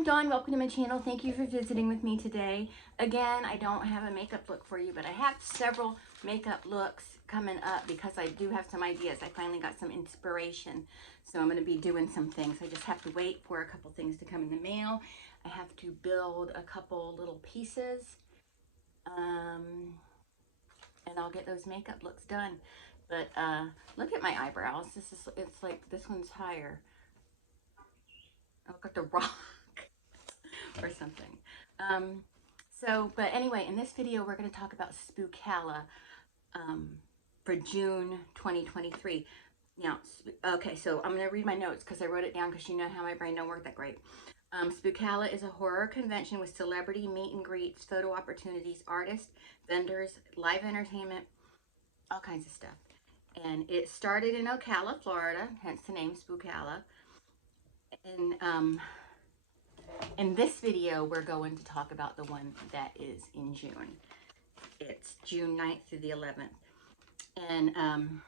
I'm Dawn. Welcome to my channel. Thank you for visiting with me today. Again, I don't have a makeup look for you, but I have several makeup looks coming up because I do have some ideas. I finally got some inspiration, so I'm going to be doing some things. I just have to wait for a couple things to come in the mail. I have to build a couple little pieces, and I'll get those makeup looks done. But look at my eyebrows. It's like this one's higher. Look at the rock. Or something. But anyway, in this video, we're going to talk about Spookala for June 2023. Now, okay, so I'm going to read my notes because I wrote it down because you know how my brain don't work that great. Spookala is a horror convention with celebrity meet and greets, photo opportunities, artists, vendors, live entertainment, all kinds of stuff. And it started in Ocala, Florida, hence the name Spookala. And in this video, we're going to talk about the one that is in June. It's June 9th through the 11th. And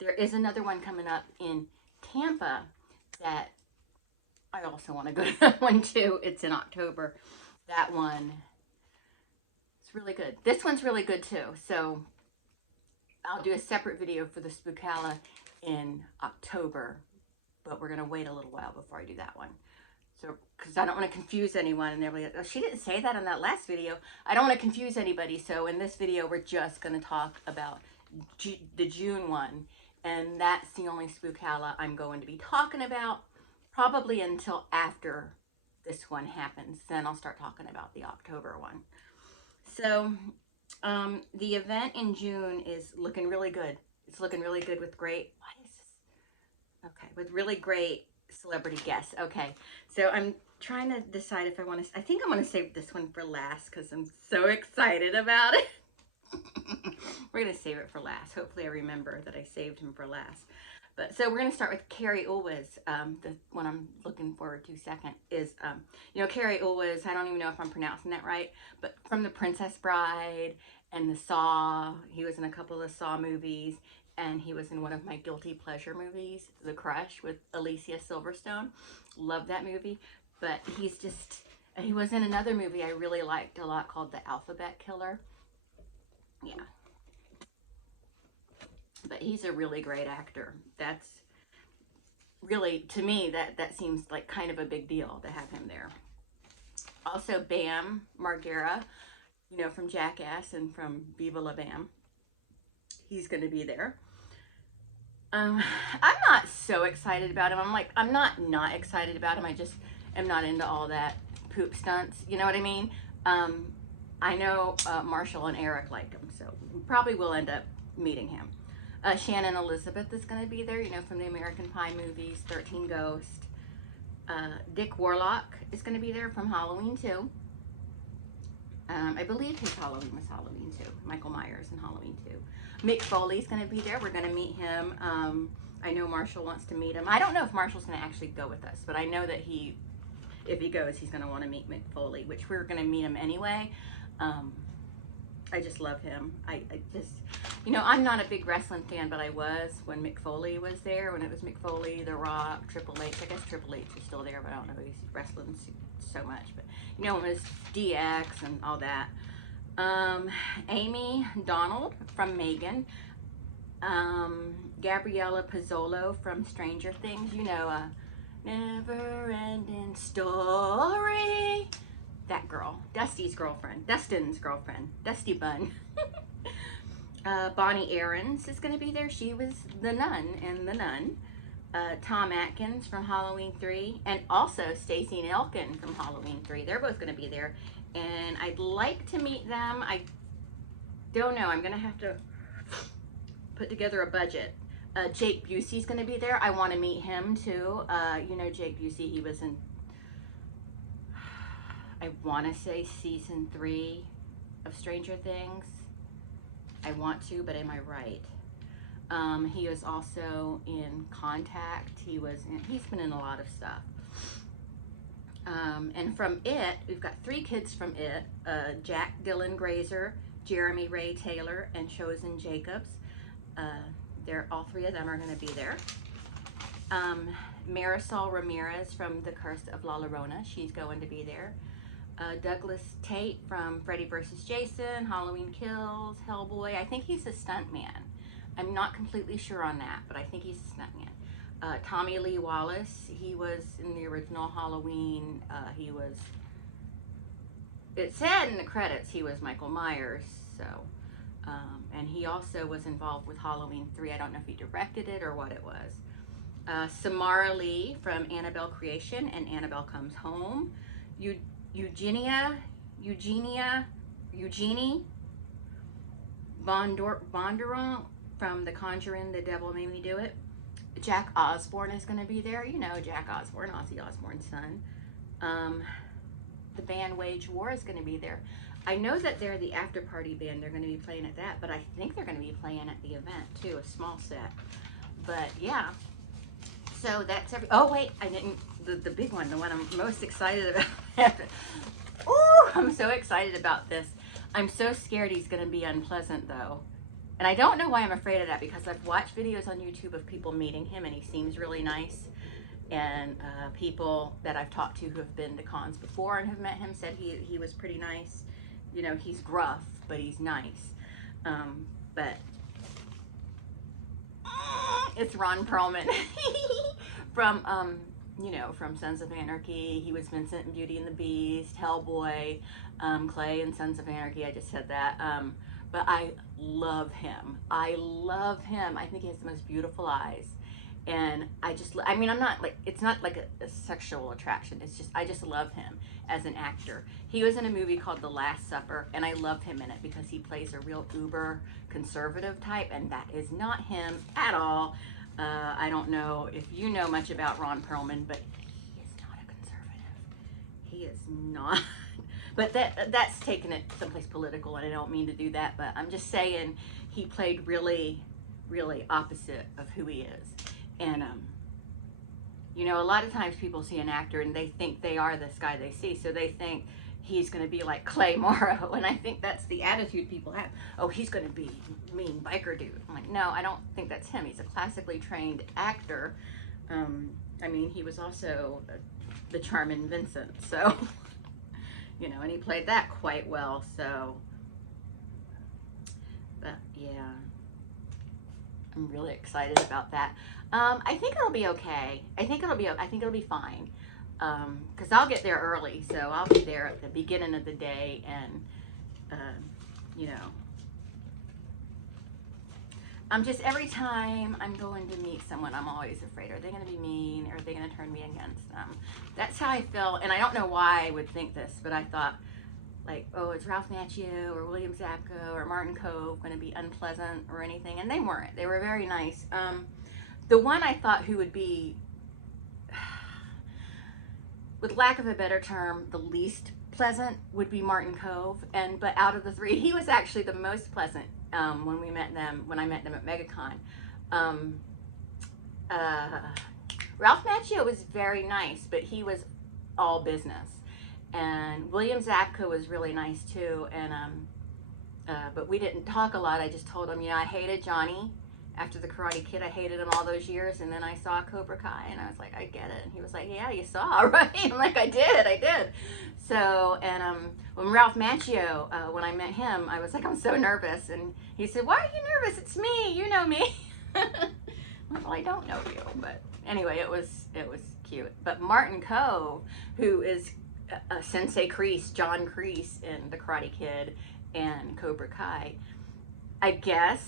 there is another one coming up in Tampa that I also want to go to that one too. It's in October. That one, it's really good. This one's really good too. So I'll do a separate video for the Spookala in October, but we're going to wait a little while before I do that one. So, because I don't want to confuse anyone, and they're like, oh, she didn't say that in that last video. I don't want to confuse anybody, so in this video, we're just going to talk about the June one, and that's the only Spookala I'm going to be talking about, probably until after this one happens. Then I'll start talking about the October one. So, the event in June is looking really good. It's looking really good with great, what is this? Okay, with really great celebrity guests. Okay, so I'm trying to decide if I want to, I think I'm going to save this one for last because I'm so excited about it. We're going to save it for last. Hopefully I remember that I saved him for last. But so we're going to start with Carrie Ulwiz. The one I'm looking forward to second is, you know, Carrie Ulwiz, I don't even know if I'm pronouncing that right, but from The Princess Bride and the Saw, he was in a couple of Saw movies. And he was in one of my guilty pleasure movies, The Crush, with Alicia Silverstone. Love that movie. But he was in another movie I really liked a lot called The Alphabet Killer. Yeah. But he's a really great actor. That's really, to me, that seems like kind of a big deal to have him there. Also, Bam Margera, you know, from Jackass and from Viva La Bam. He's going to be there. I'm not so excited about him. I'm not excited about him. I just am not into all that poop stunts. You know what I mean? I know Marshall and Eric like him, so we probably will end up meeting him. Shannon Elizabeth is going to be there, you know, from the American Pie movies, 13 Ghosts. Dick Warlock is going to be there from Halloween 2. I believe his Halloween was Halloween 2. Michael Myers in Halloween 2. Mick Foley's going to be there. We're going to meet him. I know Marshall wants to meet him. I don't know if Marshall's going to actually go with us, but I know that if he goes, he's going to want to meet Mick Foley, which we're going to meet him anyway. I just love him. I just, you know, I'm not a big wrestling fan, but I was when Mick Foley was there, when it was Mick Foley, The Rock, Triple H. I guess Triple H is still there, but I don't know, he's wrestling so much. But, you know, it was DX and all that. Amy Donald from Megan. Gabriella Pizzolo from Stranger Things. You know, Never Ending Story. That girl. Dusty's girlfriend. Dustin's girlfriend. Dusty Bun. Bonnie Aarons is going to be there. She was the nun in The Nun. Tom Atkins from Halloween 3. And also Stacey and Elkin from Halloween 3. They're both going to be there. And I'd like to meet them. I don't know. I'm going to have to put together a budget. Jake Busey's going to be there. I want to meet him too. You know Jake Busey. He was in, I want to say season 3 of Stranger Things. I want to, but am I right? He was also in Contact. He's been in a lot of stuff. And from It, we've got 3 kids from It, Jack Dylan Grazer, Jeremy Ray Taylor, and Chosen Jacobs. All 3 of them are going to be there. Marisol Ramirez from The Curse of La Llorona. She's going to be there. Douglas Tate from Freddy vs. Jason, Halloween Kills, Hellboy. I think he's a stuntman. I'm not completely sure on that, but I think he's a stuntman. Tommy Lee Wallace, he was in the original Halloween. It said in the credits he was Michael Myers, so, and he also was involved with Halloween 3. I don't know if he directed it or what it was. Samara Lee from Annabelle Creation and Annabelle Comes Home. Eugenie Bondurant from The Conjuring, The Devil Made Me Do It. Jack Osbourne is going to be there. You know Jack Osbourne, Ozzy Osbourne's son. The band Wage War is going to be there. I know that they're the after party band. They're going to be playing at that, but I think they're going to be playing at the event too, a small set. But yeah, so that's oh wait, I didn't, the big one, the one I'm most excited about. Ooh, I'm so excited about this. I'm so scared he's going to be unpleasant though. And I don't know why I'm afraid of that, because I've watched videos on YouTube of people meeting him and he seems really nice. And people that I've talked to who have been to cons before and have met him said he was pretty nice. You know, he's gruff, but he's nice. But it's Ron Perlman from, you know, from Sons of Anarchy. He was Vincent in Beauty and the Beast, Hellboy, Clay in Sons of Anarchy. I just said that. But I love him. I love him. I think he has the most beautiful eyes. And I mean, I'm not like, it's not like a sexual attraction. It's just, I just love him as an actor. He was in a movie called The Last Supper, and I love him in it because he plays a real uber conservative type, and that is not him at all. I don't know if you know much about Ron Perlman, but he is not a conservative. He is not. But that's taking it someplace political, and I don't mean to do that, but I'm just saying he played really, really opposite of who he is. And, you know, a lot of times people see an actor and they think they are this guy they see. So they think he's going to be like Clay Morrow. And I think that's the attitude people have. Oh, he's going to be mean biker dude. I'm like, no, I don't think that's him. He's a classically trained actor. I mean, he was also the Charming Vincent. So, you know, and he played that quite well. So, but yeah. I'm really excited about that. I think it'll be okay. I think it'll be fine. Cause I'll get there early, so I'll be there at the beginning of the day, and you know, I'm just, every time I'm going to meet someone, I'm always afraid, are they going to be mean? Are they going to turn me against them? That's how I feel, and I don't know why I would think this, but I thought, like, oh, is Ralph Macchio or William Zabka or Martin Kove going to be unpleasant or anything? And they weren't. They were very nice. The one I thought who would be, with lack of a better term, the least pleasant would be Martin Kove. But out of the three, he was actually the most pleasant when I met them at MegaCon. Ralph Macchio was very nice, but he was all business. And William Zabka was really nice too, and but we didn't talk a lot. I just told him, you know, I hated Johnny after the Karate Kid. I hated him all those years, and then I saw Cobra Kai, and I was like, I get it. And he was like, yeah, you saw, right? I'm like, I did. So, and when Ralph Macchio, when I met him, I was like, I'm so nervous, and he said, why are you nervous? It's me, you know me. Well, I don't know you, but anyway, it was cute. But Martin Kove, who is Sensei Kreese, John Kreese in The Karate Kid and Cobra Kai, I guess,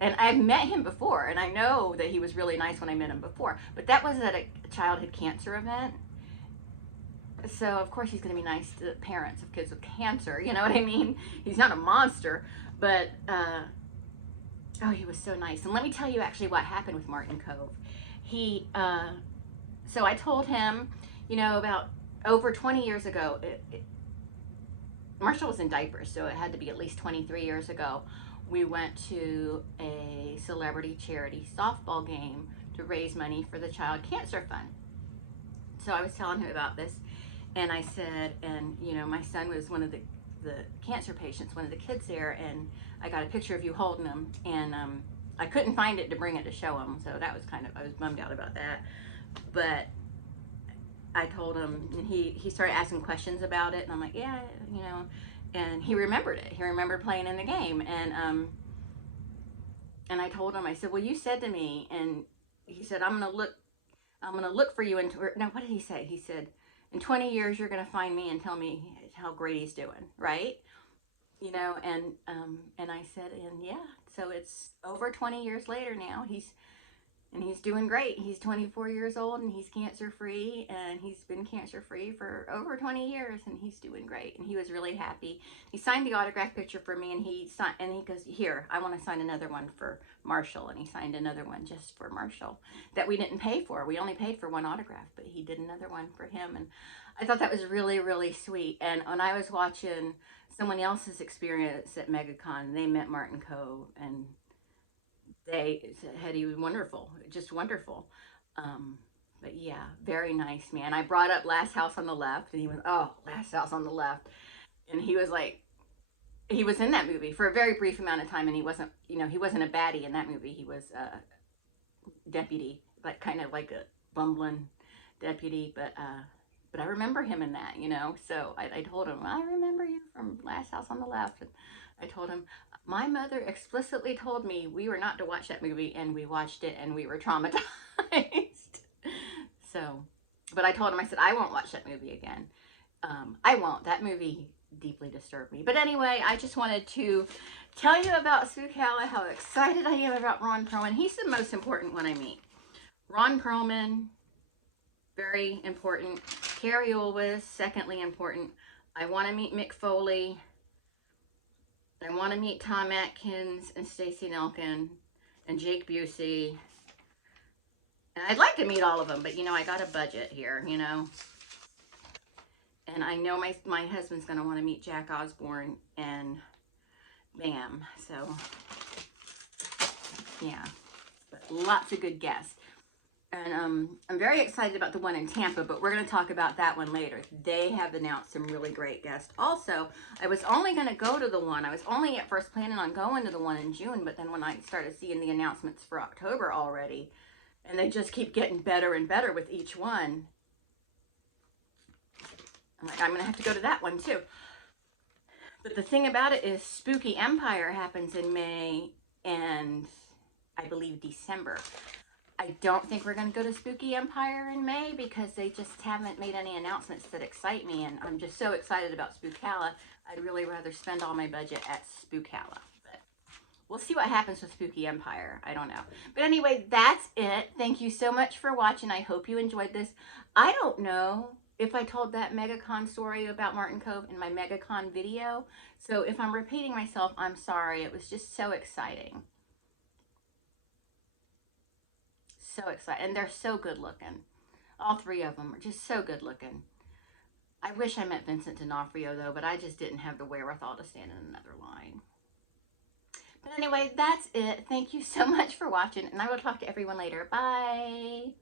and I've met him before, and I know that he was really nice when I met him before, but that was at a childhood cancer event, so of course he's going to be nice to parents of kids with cancer, you know what I mean? He's not a monster, but oh, he was so nice. And let me tell you actually what happened with Martin Kove. He so I told him, you know, about over 20 years ago, Marshall was in diapers, so it had to be at least 23 years ago. We went to a celebrity charity softball game to raise money for the Child Cancer Fund. So I was telling him about this, and I said, and you know, my son was one of the cancer patients, one of the kids there, and I got a picture of you holding him, and I couldn't find it to bring it to show him, so that was kind of, I was bummed out about that. but I told him, and he started asking questions about it, and I'm like, yeah, you know, and he remembered it. He remembered playing in the game, and I told him, I said, well, you said to me, and he said, I'm gonna look for you in. No, what did he say? He said, in 20 years, you're gonna find me and tell me how great he's doing, right? You know, and I said, and yeah, so it's over 20 years later now. He's doing great. He's 24 years old and he's cancer free, and he's been cancer free for over 20 years, and he's doing great. And he was really happy. He signed the autograph picture for me, and he goes, here, I want to sign another one for Marshall. And he signed another one just for Marshall that we didn't pay for. We only paid for one autograph, but he did another one for him. And I thought that was really, really sweet. And when I was watching someone else's experience at MegaCon, they met Martin Cove, and they said he was wonderful, just wonderful. But yeah, very nice man. I brought up Last House on the Left, and he went, oh, Last House on the Left. And he was like, he was in that movie for a very brief amount of time, and he wasn't, you know, he wasn't a baddie in that movie. He was a deputy, like kind of like a bumbling deputy, but I remember him in that, you know. So I told him, I remember you from Last House on the Left. And I told him, my mother explicitly told me we were not to watch that movie, and we watched it, and we were traumatized. So, but I told him, I said, I won't watch that movie again. I won't. That movie deeply disturbed me. But anyway, I just wanted to tell you about Spookala, how excited I am about Ron Perlman. He's the most important one I meet. Ron Perlman, very important. Carrie Ulwis, secondly important. I want to meet Mick Foley. I want to meet Tom Atkins and Stacey Nelkin and Jake Busey. And I'd like to meet all of them, but you know, I got a budget here, you know. And I know my husband's going to want to meet Jack Osborne and Bam. So, yeah. But lots of good guests. And I'm very excited about the one in Tampa, but we're going to talk about that one later. They have announced some really great guests. Also, I was only going to go to the one. I was only at first planning on going to the one in June, but then when I started seeing the announcements for October already, and they just keep getting better and better with each one, I'm like, I'm going to have to go to that one too. But the thing about it is Spooky Empire happens in May and I believe December. I don't think we're going to go to Spooky Empire in May because they just haven't made any announcements that excite me, and I'm just so excited about Spookala. I'd really rather spend all my budget at Spookala. But we'll see what happens with Spooky Empire. I don't know. But anyway, that's it. Thank you so much for watching. I hope you enjoyed this. I don't know if I told that MegaCon story about Martin Cove in my MegaCon video. So if I'm repeating myself, I'm sorry. It was just so exciting. So excited. And they're so good looking. All three of them are just so good looking. I wish I met Vincent D'Onofrio though, but I just didn't have the wherewithal to stand in another line. But anyway, that's it. Thank you so much for watching, and I will talk to everyone later. Bye.